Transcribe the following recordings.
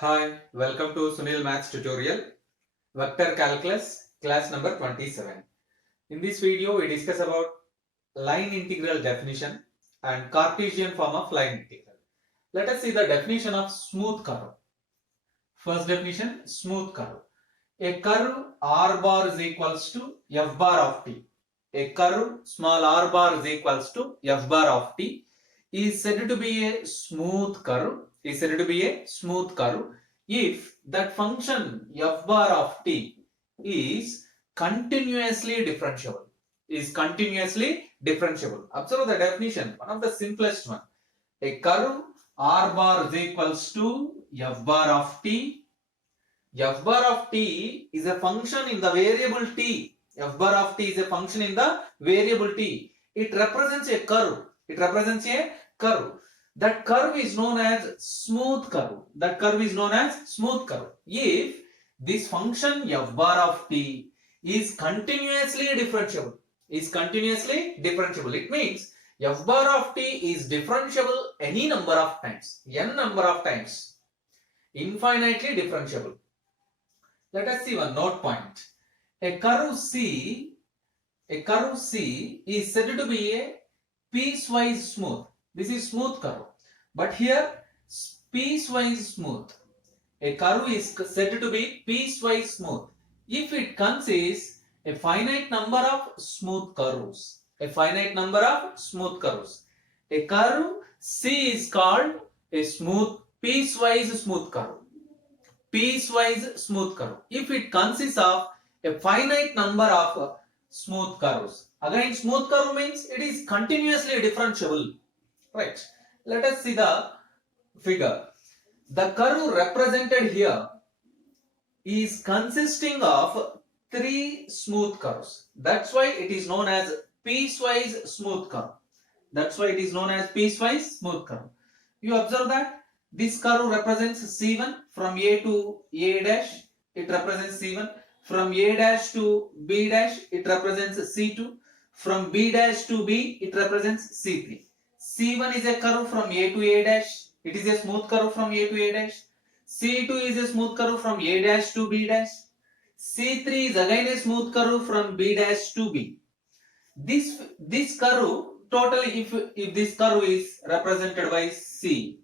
Hi, welcome to Sunil Maths tutorial, Vector Calculus, class number 27. In this video, we discuss about line integral definition and Cartesian form of line integral. Let us see the definition of smooth curve. First definition, smooth curve. A curve r bar is equals to f bar of t. A curve small r bar is equals to f bar of t is said to be a smooth curve. Is said to be a smooth curve if that function f bar of t is continuously differentiable. Is continuously differentiable. Observe the definition. One of the simplest one. A curve r bar is equals to f bar of t. F bar of t is a function in the variable t. F bar of t is a function in the variable t. It represents a curve. It represents a curve. That curve is known as smooth curve. That curve is known as smooth curve. If this function f bar of t is continuously differentiable. It means f bar of t is differentiable any number of times. N number of times. Infinitely differentiable. Let us see one note point. A curve C is said to be a piecewise smooth. This is smooth curve. But here piecewise smooth. A curve is said to be piecewise smooth if it consists a finite number of smooth curves. A finite number of smooth curves. A curve C is called a piecewise smooth curve. Piecewise smooth curve if it consists of a finite number of smooth curves. Again, smooth curve means it is continuously differentiable. Right. Let us see the figure. The curve represented here is consisting of three smooth curves. That's why it is known as piecewise smooth curve. That's why it is known as piecewise smooth curve. You observe that this curve represents C1 from A to A dash. It represents C1. From A dash to B dash, it represents C2. From B dash to B, it represents C3. C1 is a curve from A to A dash. It is a smooth curve from A to A dash. C2 is a smooth curve from A dash to B dash. C3 is again a smooth curve from B dash to B. This curve, totally if this curve is represented by C,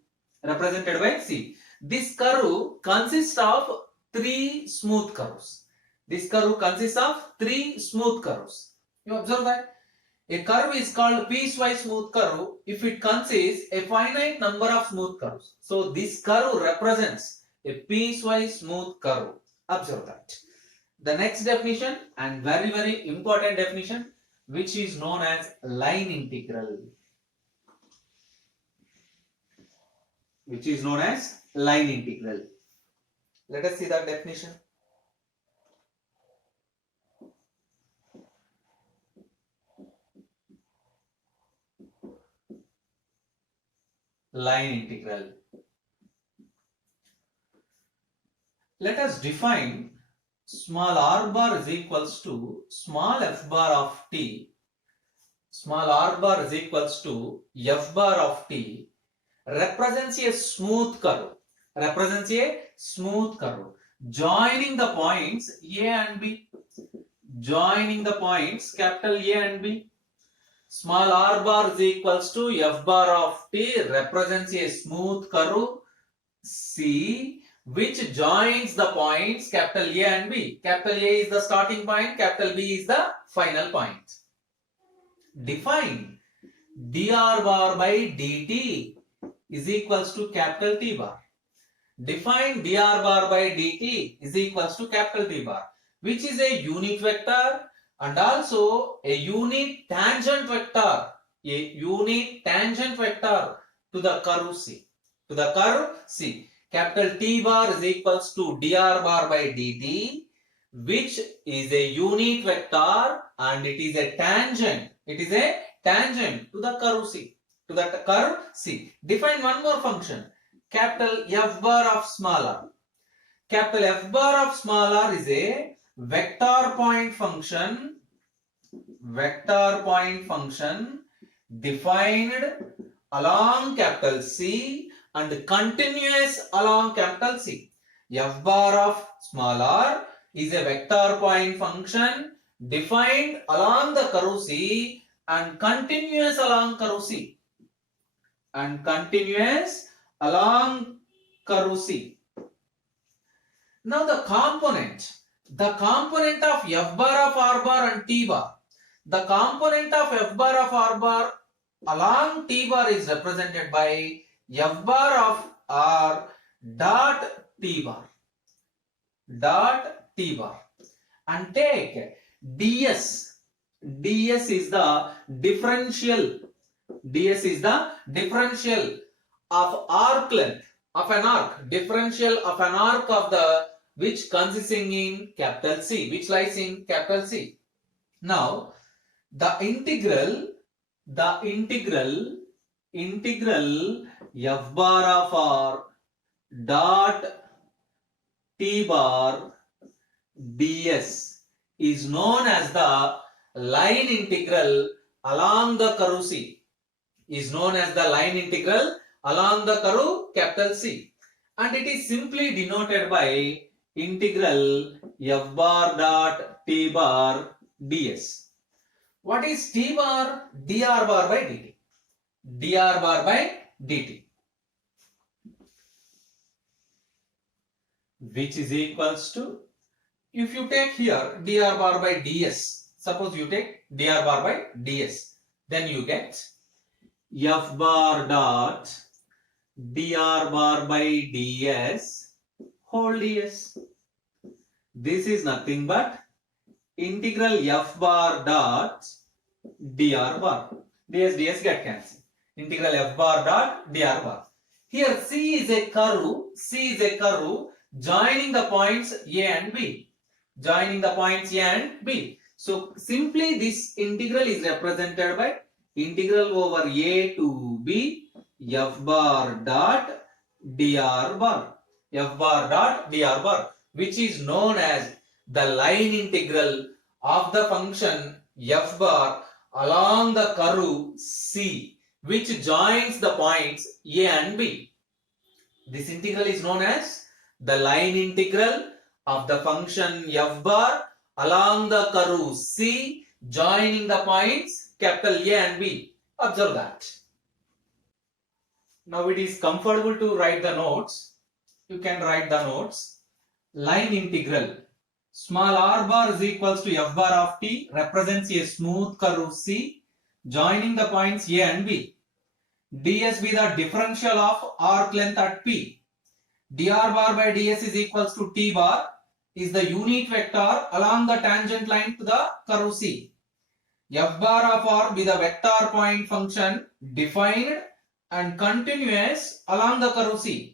this curve consists of three smooth curves. This curve consists of three smooth curves. You observe that a curve is called piecewise smooth curve if it consists a finite number of smooth curves. So this curve represents a piecewise smooth curve. Observe that. The next definition, and very important definition, which is known as line integral. Which is known as line integral. Let us see that definition. Line integral. Let us define small r bar is equals to small f bar of t. Small r bar is equals to f bar of t represents a smooth curve. Represents a smooth curve. Joining the points A and B. Joining the points capital A and B. Small r bar is equals to f bar of t represents a smooth curve C which joins the points capital A and B. Capital A is the starting point, capital B is the final point. Define dr bar by dt is equals to capital T bar. Define dr bar by dt is equals to capital T bar, which is a unit vector and also a unit tangent vector. A unit tangent vector to the curve C. To the curve C. Capital T bar is equals to dr bar by dt, which is a unit vector and it is a tangent. It is a tangent to the curve C. To the curve C. Define one more function. Capital F bar of small r. Capital F bar of small r is a vector point function. Vector point function defined along capital C and continuous along capital C. F bar of small r is a vector point function defined along the curve C and continuous along curve C. And continuous along curve C. Now the component of F bar of R bar and T bar. The component of F bar of R bar along T bar is represented by F bar of R dot T bar. Dot T bar. And take ds. ds is the differential. ds is the differential of arc length of an arc. Differential of an arc of the which consisting in capital C, which lies in capital C. Now the integral F bar of R dot T bar ds is known as the line integral along the curve C. Is known as the line integral along the curve capital C, and it is simply denoted by integral F bar dot T bar ds. What is T bar? dr bar by dt. dr bar by dt, which is equals to, if you take here dr bar by ds, suppose you take dr bar by ds, then you get F bar dot dr bar by ds whole ds. This is nothing but integral F bar dot dr bar. ds get cancelled. Integral F bar dot dr bar. Here C is a curve joining the points A and B. Joining the points A and B. So simply this integral is represented by integral over A to B F bar dot dr bar. F bar dot dr bar, which is known as the line integral of the function F bar along the curve C, which joins the points A and B. This integral is known as the line integral of the function F bar along the curve C, joining the points capital A and B. Observe that. Now it is comfortable to write the notes. You can write the notes. Line integral. Small r bar is equals to F bar of t, represents a smooth curve C joining the points A and B. ds be the differential of arc length at P. dr bar by ds is equals to T bar is the unit vector along the tangent line to the curve C. F bar of R be the vector point function defined and continuous along the curve C.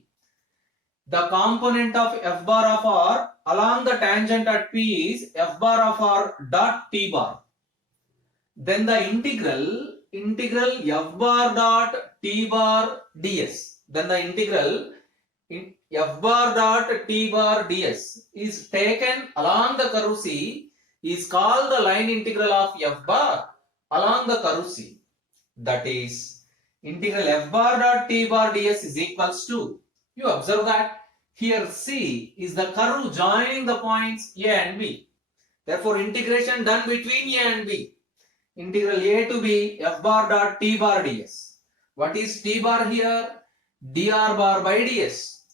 The component of F bar of R along the tangent at P is F bar of R dot T bar. Then the integral F bar dot T bar ds. Then the integral F bar dot T bar ds is taken along the curve C, is called the line integral of F bar along the curve C. That is integral F bar dot T bar ds is equals to, you observe that here C is the curve joining the points A and B. Therefore integration done between A and B. Integral A to B F bar dot T bar ds. What is T bar here? dr bar by ds.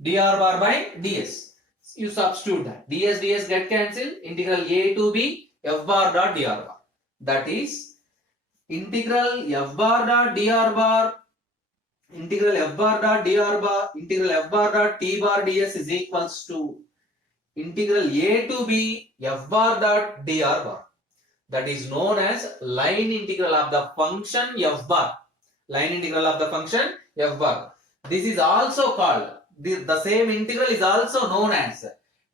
dr bar by ds. You substitute that. ds get cancelled. Integral A to B F bar dot dr bar. That is integral F bar dot dr bar integral F bar dot dr bar integral F bar dot T bar ds is equals to integral A to B F bar dot dr bar. That is known as line integral of the function F bar. Line integral of the function F bar. This is also called, the same integral is also known as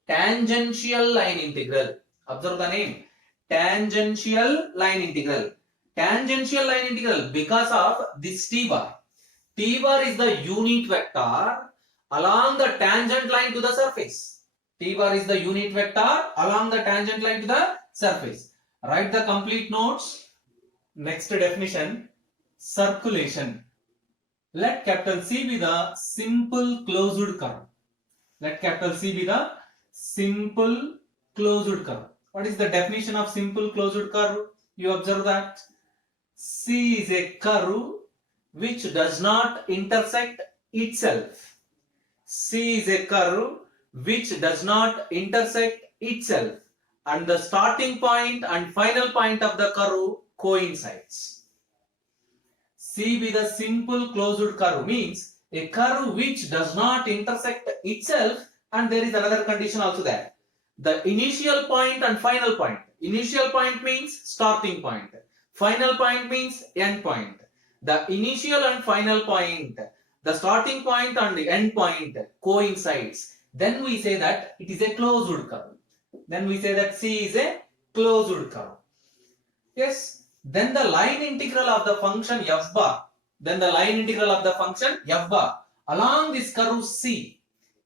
tangential line integral. Observe the name. Tangential line integral. Tangential line integral because of this T bar. T bar is the unit vector along the tangent line to the surface. T bar is the unit vector along the tangent line to the surface. Write the complete notes. Next definition, circulation. Let capital C be the simple closed curve. Let capital C be the simple closed curve. What is the definition of simple closed curve? You observe that C is a curve which does not intersect itself. C is a curve which does not intersect itself, and the starting point and final point of the curve coincides. C be the simple closed curve means a curve which does not intersect itself, and there is another condition also there. The initial point and final point. Initial point means starting point. Final point means end point. The initial and final point, the starting point and the end point coincides. Then we say that it is a closed curve. Then we say that C is a closed curve. Yes. Then the line integral of the function f bar. Then the line integral of the function f bar along this curve C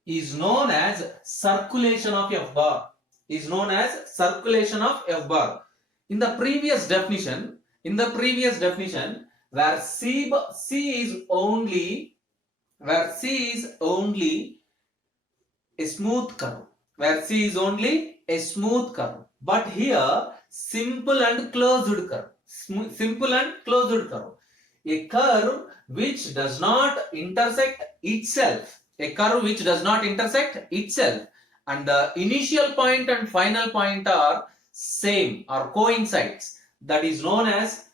is known as circulation of f bar. Is known as circulation of f bar. In the previous definition, where C is only a smooth curve. Where C is only a smooth curve. But here simple and closed curve. Simple and closed curve. A curve which does not intersect itself. A curve which does not intersect itself, and the initial point and final point are same or coincides. That is known as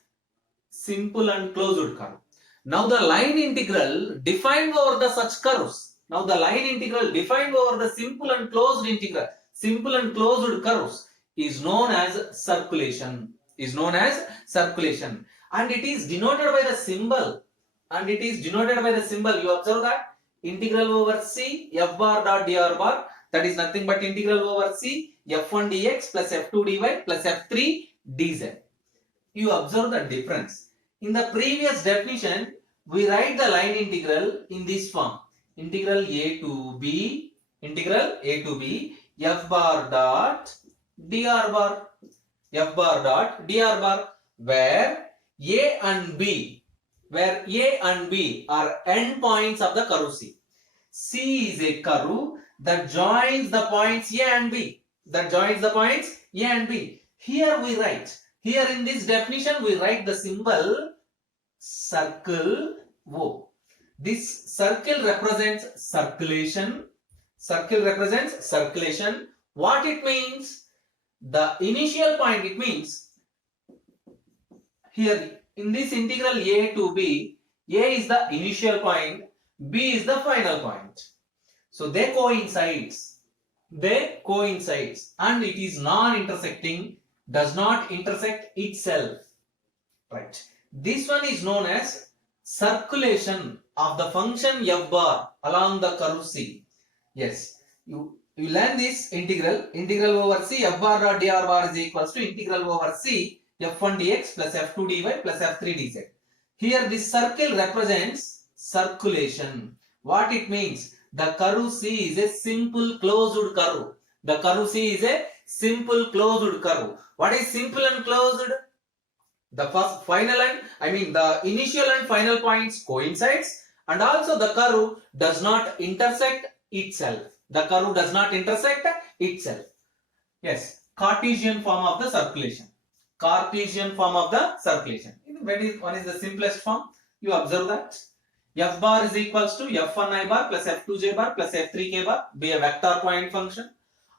simple and closed curve. Now the line integral defined over the such curves. Now the line integral defined over the simple and closed curves is known as circulation. And it is denoted by the symbol. You observe that integral over C f bar dot dr bar, that is nothing but integral over C f1 dx plus f2 dy plus f3 dz. You observe the difference. In the previous definition, we write the line integral in this form. Integral a to b f bar dot dr bar. Where A and B are endpoints of the curve C. C is a curve that joins the points A and B. Here in this definition we write the symbol circle O. This circle represents circulation. What it means? The initial point, it means here in this integral a to b, a is the initial point, b is the final point. So they coincides, and it is non-intersecting, does not intersect itself. Right. This one is known as circulation of the function f bar along the curve C. Yes, you learn this integral over C f bar dot dr bar is equals to integral over C f1 dx plus f2 dy plus f3 dz. Here this circle represents circulation. What it means? The curve C is a simple closed curve. What is simple and closed? The initial and final points coincides, and also the curve does not intersect itself. Yes, Cartesian form of the circulation. One is the simplest form. You observe that f bar is equals to f1 I bar plus f2 j bar plus f3 k bar, be a vector point function.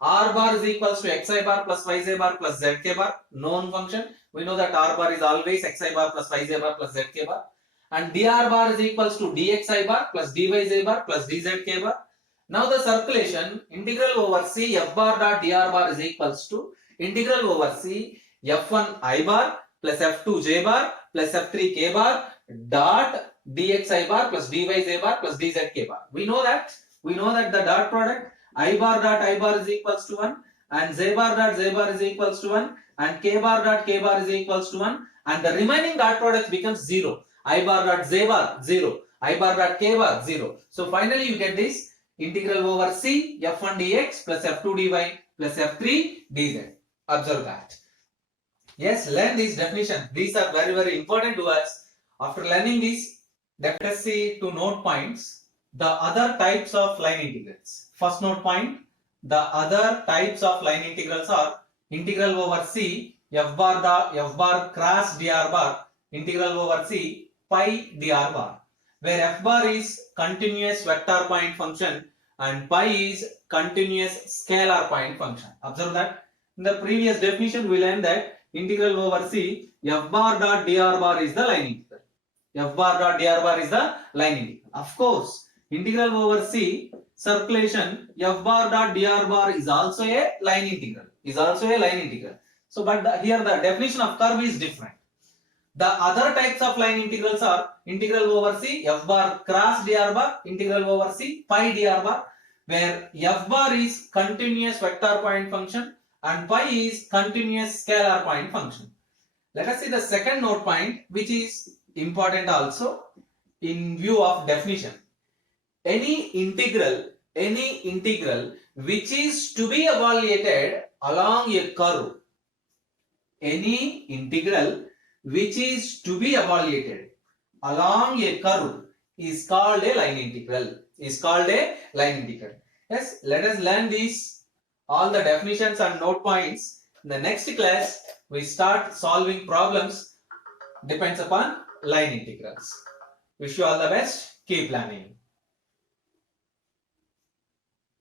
R bar is equals to xi bar plus yj bar plus zk bar, known function. We know that R bar is always xi bar plus yj bar plus zk bar. And dr bar is equals to dxi bar plus dyj bar plus dzk bar. Now the circulation, integral over C f bar dot dr bar is equals to integral over C f1 I bar plus f2 j bar plus f3 k bar dot dxi bar plus dyj bar plus dzk bar. We know that the dot product I bar dot I bar is equals to 1 and j bar dot j bar is equals to 1 and k bar dot k bar is equals to 1, and the remaining dot product becomes 0. I bar dot j bar 0, I bar dot k bar 0. So finally you get this integral over C f1 dx plus f2 dy plus f3 dz. Observe that. Yes, learn this definition. These are very, very important to us. After learning this, Let us see two note points. The other types of line integrals. First note point, the other types of line integrals are integral over c f bar cross dr bar, integral over c pi dr bar, where f bar is continuous vector point function and pi is continuous scalar point function. Observe that in the previous definition we learned that integral over c f bar dot dr bar is the line integral. F bar dot dr bar is the line integral. Of course, integral over c circulation f bar dot dr bar is also a line integral. So, but here the definition of curve is different. The other types of line integrals are integral over c f bar cross dr bar, integral over c pi dr bar, where f bar is continuous vector point function and pi is continuous scalar point function. Let us see the second note point, which is important also in view of definition. Any integral which is to be evaluated along a curve, any integral which is to be evaluated along a curve is called a line integral. Yes, let us learn these all the definitions and note points. In the next class we start solving problems depends upon line integrals. Wish you all the best. Keep learning.